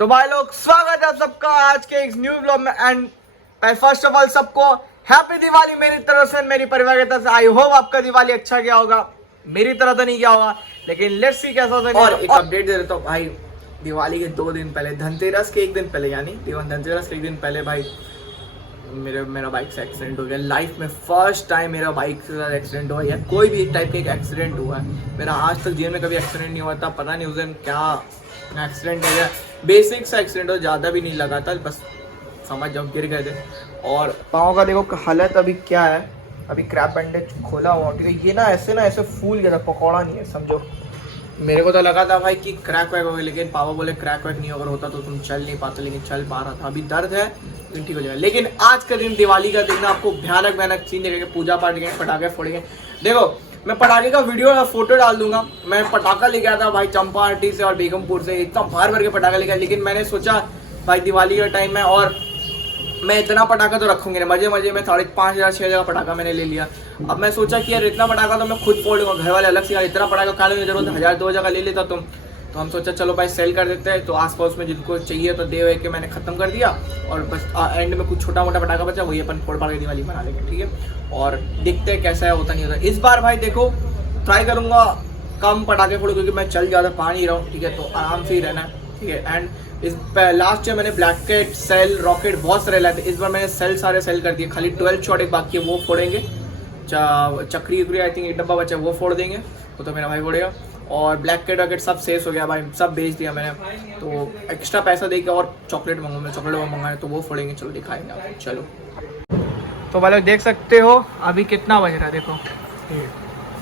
तो भाई लोग स्वागत है आप सबका आज के एक न्यू ब्लॉग में। एंड फर्स्ट ऑफ ऑल सबको हैप्पी दिवाली मेरी तरफ से, मेरी परिवार की तरफ से। आई होप आपका दिवाली अच्छा गया होगा, मेरी तरह तो नहीं गया होगा, लेकिन लेट्स सी कैसा होता है। और एक अपडेट दे देता हूँ भाई, दिवाली के 2 दिन पहले, धनतेरस के 1 दिन पहले, यानी धनतेरस के 1 दिन पहले भाई मेरा बाइक से एक्सीडेंट हो गया। लाइफ में फर्स्ट टाइम मेरा बाइक से एक्सीडेंट हुआ या कोई भी टाइप का एक एक्सीडेंट हुआ है। मेरा आज तक जीवन में कभी एक्सीडेंट नहीं हुआ था, पता नहीं उस दिन क्या एक्सीडेंट हो गया। बेसिक सा एक्सीडेंट हो, ज़्यादा भी नहीं लगा था, बस समझ जाओ गिर गए थे। और पाँव का देखो हालत अभी क्या है, अभी क्रैप बैंडेज खोला हुआ, क्योंकि ये ना ऐसे फूल गया था, पकौड़ा नहीं है समझो। मेरे को तो लगा था भाई कि क्रैक वैक हो गया, लेकिन पापा बोले क्रैक वैक नहीं, अगर होता तो तुम चल नहीं पाते, लेकिन चल पा रहा था। अभी दर्द है लेकिन ठीक हो जाएगा। लेकिन आज का दिन दिवाली का देखना, आपको भयानक सीन देखेंगे, पूजा पाठ के पटाखे फोड़ेंगे। देखो मैं पटाखे का वीडियो और फोटो डाल दूंगा। मैं पटाखा लेके आया था भाई चंपाहटी से और बेगमपुर से, इतना भर के पटाखा लेके आया, लेकिन मैंने सोचा भाई दिवाली का टाइम है और मैं इतना पटाखा तो रखूंगी ना, मजे में 5,500-6,000 का पटाखा मैंने ले लिया। अब मैं सोचा कि यार इतना पटाखा तो मैं खुद फोड़ूंगा, घर वाले अलग से यार इतना पटाखा खाने की जरूरत है, 1,000-2,000 का ले लेता तुम। तो हम सोचा चलो भाई सेल कर देते हैं। तो आस पास में जिनको चाहिए तो दे के मैंने खत्म कर दिया, और बस एंड में कुछ छोटा मोटा पटाखा बचा, वही अपन फोड़ फाड़ के दिवाली बना लेंगे, ठीक है। और देखते हैं कैसा है, होता नहीं होता। इस बार भाई देखो ट्राई करूंगा कम पटाखे फोड़ो, क्योंकि मैं चल ज़्यादा पा नहीं रहा हूँ, ठीक है, तो आराम से ही रहना है, ठीक है। एंड इस लास्ट ईयर मैंने ब्लैक कैट, सेल, रॉकेट बहुत सारे लाए थे। इस बार मैंने सारे सेल कर दिए, खाली 12 शॉट एक बाकी है, वो फोड़ेंगे। चक्री उकरी आई थिंक एक डब्बा बचा, वो फोड़ देंगे, वो तो मेरा भाई फोड़ेगा। और ब्लैक कैट वैकेट सब सेस हो गया भाई, सब बेच दिया मैंने। तो एक्स्ट्रा पैसा दे के और चॉकलेट मंगाऊंगा, चॉकलेट मंगाए तो वो फोड़ेंगे। चलो दिखाएंगे आपको, चलो। तो भाई देख सकते हो अभी कितना बज रहा है, देखो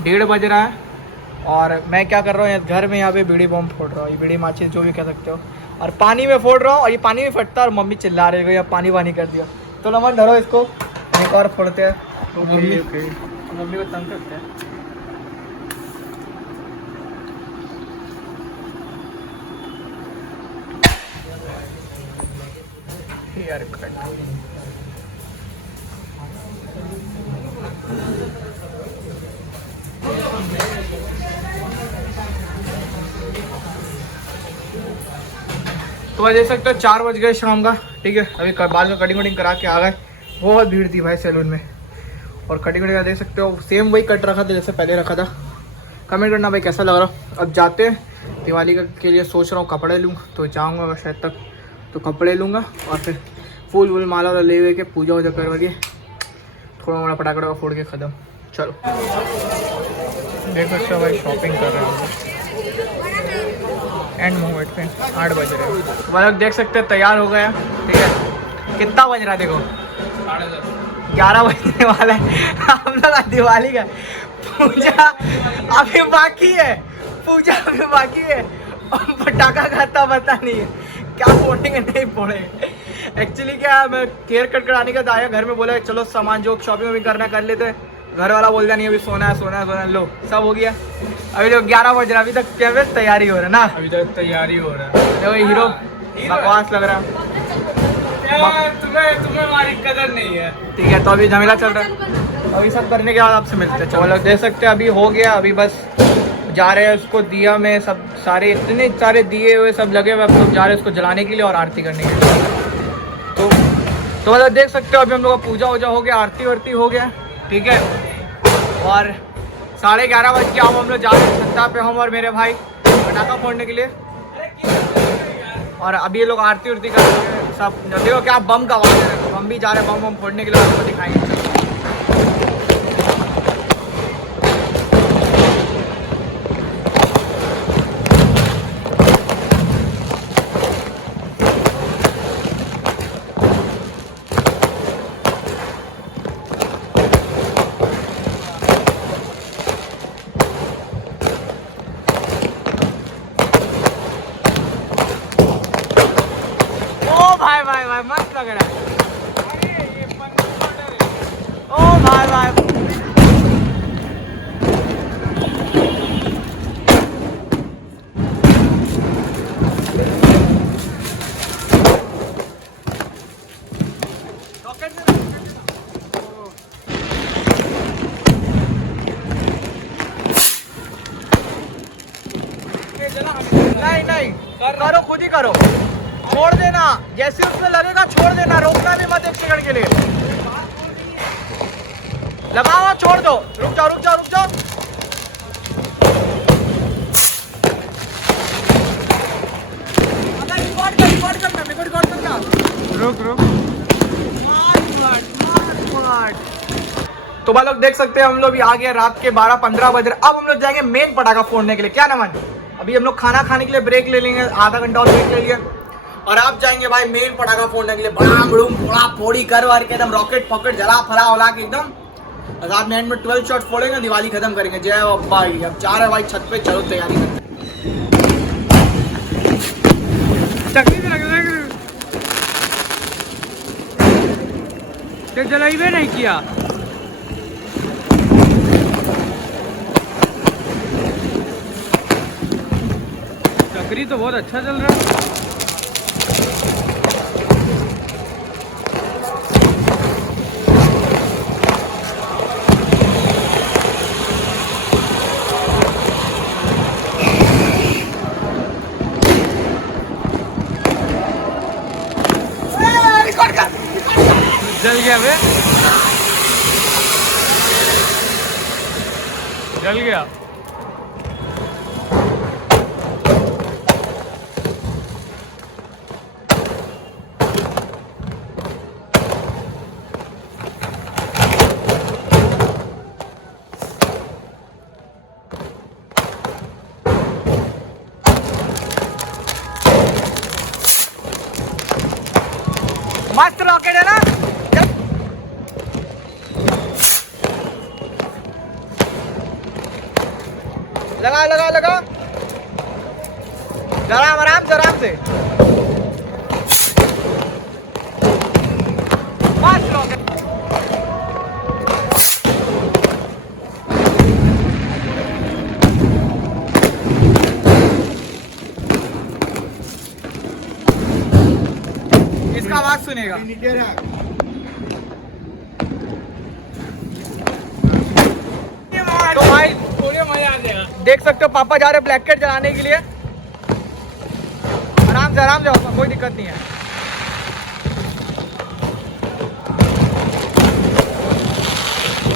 1:30 बज रहा है। और मैं क्या कर रहा हूँ घर में, यहाँ पे बीड़ी बम फोड़ रहा हूँ, ये बीड़ी माचिस जो भी कह सकते हो, और पानी में फोड़ रहा हूँ। और ये पानी में फटता है और मम्मी चिल्ला रही है या पानी कर दिया। तो नमन धरो इसको, एक और फोड़ते हैं। मम्मी को तंग करते हैं। यार तो भाई देख सकते हो 4 बज गए शाम का, ठीक है। अभी बाल का कटिंग वटिंग करा के आ गए। बहुत भीड़ थी भाई सैलून में, और कटिंग वटिंग देख सकते हो सेम वही कट रखा था जैसे पहले रखा था। कमेंट करना भाई कैसा लग रहा। अब जाते हैं दिवाली के लिए, सोच रहा हूँ कपड़े लूँ, तो जाऊँगा शायद तक तो कपड़े लूँगा, और फिर फूल वूल माला वाला ले के पूजा वूजा करवा के थोड़ा मोड़ा पटाखा फोड़ के ख़त्म। चलो देख सकते हो भाई शॉपिंग कर रहे हैं एंड मोमेंट पे 8 बज रहे हैं। तो भाई देख सकते हैं तैयार हो गया, ठीक है। कितना बज रहा है देखो, 11 बजने वाला है। हम लोग दिवाली का पूजा अभी बाकी है, और पटाखा खाता पता नहीं है क्या फोड़ेंगे नहीं फोड़ेंगे। एक्चुअली क्या है, मैं हेयर कट कराने का आया, घर में बोला चलो सामान जो शॉपिंग भी करना कर लेते। घर वाला बोलता नहीं अभी सोना है, लो सब हो गया। अभी तो 11 बज रहा है, अभी तक क्या तैयारी हो रहा है ना, अभी तक तैयारी हो रहा है। देखो हीरो बकवास लग रहा है, तुम्हें हमारी कदर नहीं है, ठीक है। तो अभी झमेला चल रहा है, अभी सब करने के बाद आपसे मिलते हैं। चलो देख सकते हैं अभी हो गया, अभी बस जा रहे हैं उसको दिया में सब सारे इतने सारे दिए हुए सब लगे हुए, अब लोग जा रहे हैं उसको जलाने के लिए और आरती करने के लिए। तो मतलब देख सकते हो अभी हम लोग का पूजा वूजा हो गया, आरती वारती हो गया, ठीक है। और 11:30 बज के हम लोग जा रहे हैं छत्ता पे, हम और मेरे भाई पटाखा फोड़ने के लिए। और अभी ये लोग आरती उरती कर रहे हैं सब, देखो क्या बम का आवाज़ है, हम भी जा रहे हैं बम फोड़ने के लिए, आपको दिखाएंगे। भाई मस्त लग रहा है। ओ भाई नहीं करो, खुद ही करो। छोड़ देना, जैसे उसमें लगेगा छोड़ देना, रोकना भी मत 1 सेकंड के लिए। लगाओ, छोड़ दो, रुक जाओ रुक जाओ रुक जाओ। रिकॉर्ड करना, रुक रुक। तो भाई लोग देख सकते हैं हम लोग आ गए रात के 12-15 बज रहे। अब हम लोग जाएंगे मेन पटाखा फोड़ने के लिए, क्या नमन? अभी हम लोग खाना खाने के लिए ब्रेक ले लेंगे, आधा घंटा और ब्रेक ले लिया, और आप जाएंगे भाई मेन पटाखा फोड़ने के लिए। बड़ा बड़ूम फोड़ा फोड़ी कर वार के एकदम रॉकेट पॉकेट जला फरा होला के एकदम रात में एंड में 12 शॉट फोड़ेंगे, दिवाली खत्म करेंगे। जय बाबा। अब जा रहे भाई छत पे, चलो तैयारी करते। जलाइबे नहीं किया। चक्री तो बहुत अच्छा चल रहा है। जल गया बे, जल गया। मस्त रॉकेट है ना। लगा लगा लगा, आराम से आराम से। मस्त रॉकेट। इसका आवाज सुनेगा। तो भाई मजा आ जाएगा। देख सकते हो पापा जा रहे ब्लैक कैट जलाने के लिए। आराम से पापा, कोई दिक्कत नहीं है।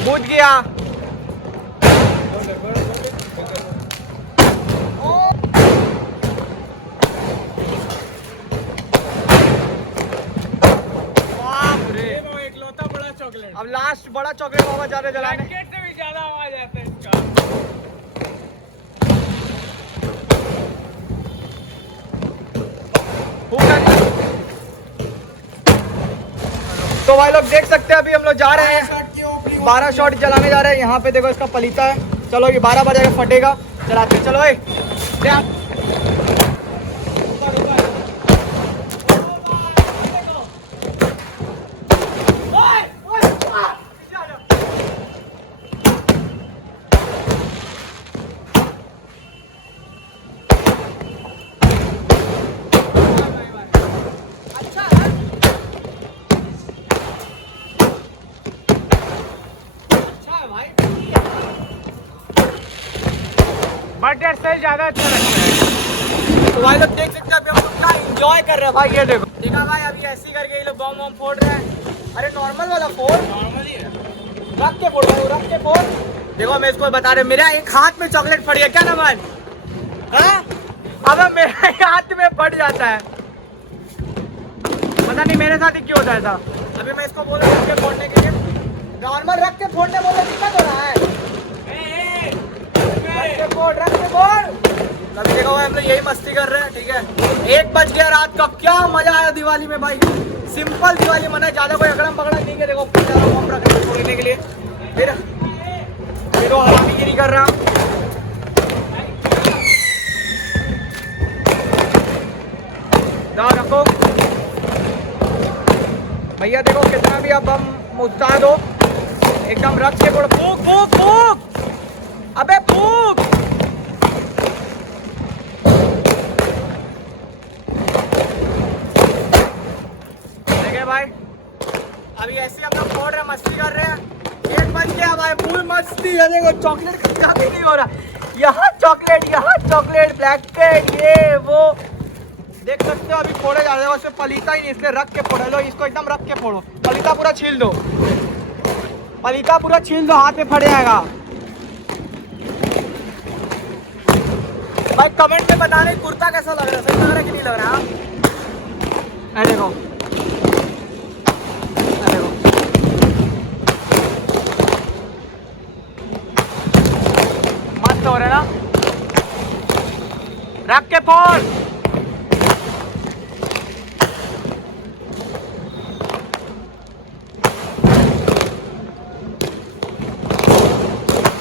बुझ गया। अब लास्ट बड़ा चॉकलेट बाबा जा रहे जलाने। से भी ज्यादा आवाज आता है इसका। तो भाई लोग देख सकते हैं अभी हम लोग जा रहे हैं 12 शॉट जलाने जा रहे हैं। यहाँ पे देखो इसका पलीता है। चलो ये 12 बजे फटेगा, चलाते हैं। चलो भाई बट यार सेल ज्यादा अच्छा लगता है। तो भाई लोग देख सकते हैं अभी हम लोग क्या एंजॉय कर रहे हैं भाई। ये देखो, देखा भाई अभी ऐसे ही करके ये लोग बम बम फोड़ रहे हैं। अरे नॉर्मल वाला फोड़, नॉर्मल ही है। रख के फोड़, रख के फोड़। देखो मैं इसको बता रहे, मेरा एक हाथ में चॉकलेट फट गया, क्या ना मान? अब मेरा हाथ में फट जाता है, पता नहीं मेरे साथ ही क्यों होता है ऐसा। अभी मैं इसको बोल रहा हूँ रख के फोड़ने के लिए, नॉर्मल रख के फोड़ने बोले दिक्कत हो रहा है। रख के फोड़। अभी देखो भाई हम लोग यही मस्ती कर रहे हैं, ठीक है। 1 बज गया रात का। क्या मजा आया दिवाली में भाई, सिंपल दिवाली मना, ज्यादा कोई अगड़म पकड़ा नहीं है। देखो बम रख के फोड़ने के लिए, फिर वो हरामीगिरी कर रहा। रखो भैया, देखो कितना भी अब बम मुस्ताद हो, एकदम रख के फोड़। फूक फूक फूक, अबे फूक। देखे भाई अभी ऐसे हम लोग फोड़ रहे हैं, मस्ती कर रहे हैं। 1 बज गया भाई, फुल मस्ती है। देखो चॉकलेट का भी नहीं हो रहा, यहाँ चॉकलेट ब्लैक कैट, ये वो देख सकते हो अभी फोड़े जा रहे हो, उसमें पलीता ही नहीं, इसलिए रख के फोड़ो। लो इसको एकदम रख के फोड़ो, पलीता पूरा छील दो, पलीता पूरा छील दो, हाथ में फट जाएगा। भाई कमेंट में बताने कुर्ता कैसा लग रहा है, सही लग रहा है कि नहीं लग रहा है? अरे देखो, अरे देखो, मस्त हो रहा है ना? रख के फोड़।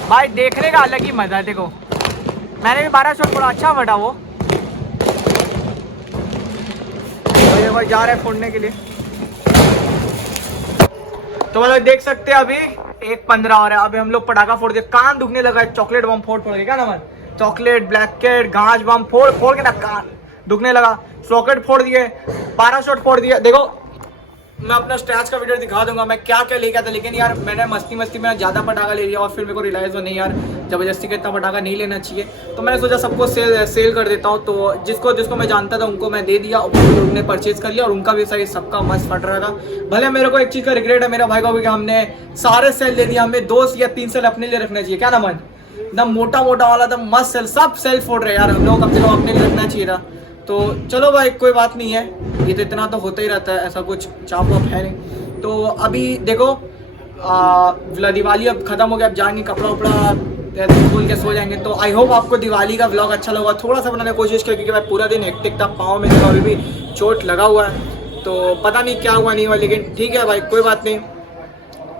भाई देखने का अलग ही मजा है। देखो मैंने भी 12 शॉट फोड़ा, अच्छा फटा वो। तो ये भाई जा रहे हैं फोड़ने के लिए। तो मतलब देख सकते हैं अभी 1:15 हो रहा है, अभी हम लोग पटाखा फोड़ दिए, कान दुखने लगा है। चॉकलेट बम फोड़ के, क्या नाम है, चॉकलेट ब्लैकेट गाज बम फोड़ के ना कान दुखने लगा। सॉकेट फोड़ दिए, 12 शॉट फोड़ दिए। देखो मैं अपना स्टैच का वीडियो दिखा दूंगा मैं क्या क्या लेके आता, लेकिन यार मैंने मस्ती में ज़्यादा पटाखा ले लिया और फिर मेरे को रियलाइज़ हो नहीं यार ज़बरदस्ती का इतना पटाखा नहीं लेना चाहिए। तो मैंने सोचा सबको सेल कर देता हूँ। तो जिसको मैं जानता था उनको मैं दे दिया और उन्होंने परचेज कर लिया और उनका भी सही सबका मस्त फट रहा था। भले मेरे को एक चीज़ का रिग्रेट है मेरा भाई को कि हमने सारे सेल दे दिया, हमें 2 या 3 सेल अपने लिए रखना चाहिए। क्या ना मन, एकदम मोटा वाला एकदम मस्त सेल, सब सेल फोड़ रहे यार, हम लोग कम से कम अपने लिए रखना चाहिए था। तो चलो भाई कोई बात नहीं है, ये तो इतना तो होता ही रहता है, ऐसा कुछ चाप वाप है नहीं। तो अभी देखो दिवाली अब खत्म हो गया, अब जाएंगे कपड़ा उपड़ा खोल के सो जाएंगे। तो आई होप आपको दिवाली का व्लॉग अच्छा लगा। थोड़ा सा बनाने की कोशिश किया क्योंकि भाई पूरा दिन हेक्टिक था, पाँव में देखो अभी भी चोट लगा हुआ है, तो पता नहीं क्या हुआ नहीं हुआ, लेकिन ठीक है भाई कोई बात नहीं।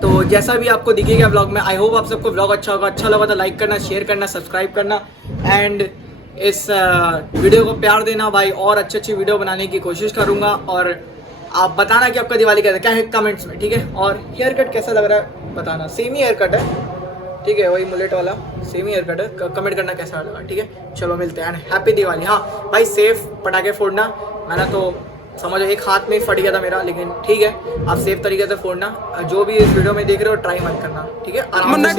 तो जैसा भी आपको दिखेगा व्लॉग में, आई होप आप सबको व्लॉग अच्छा होगा। अच्छा लगा तो लाइक करना, शेयर करना, सब्सक्राइब करना एंड इस वीडियो को प्यार देना भाई, और अच्छी वीडियो बनाने की कोशिश करूँगा। और आप बताना कि आपका दिवाली कैसा क्या है कमेंट्स में, ठीक है। और हेयर कट कैसा लग रहा है बताना, सेम ही हेयर कट है, ठीक है, वही मुलेट वाला सेम ही हेयर कट है, कमेंट करना कैसा लगा, ठीक है। चलो मिलते हैं, हैप्पी दिवाली। हाँ भाई सेफ पटाखे फोड़ना, मैंने तो समझो एक हाथ में ही फट गया था मेरा, लेकिन ठीक है आप सेफ तरीके से फोड़ना। जो भी इस वीडियो में देख रहे हो ट्राई मत करना, ठीक है, आराम से।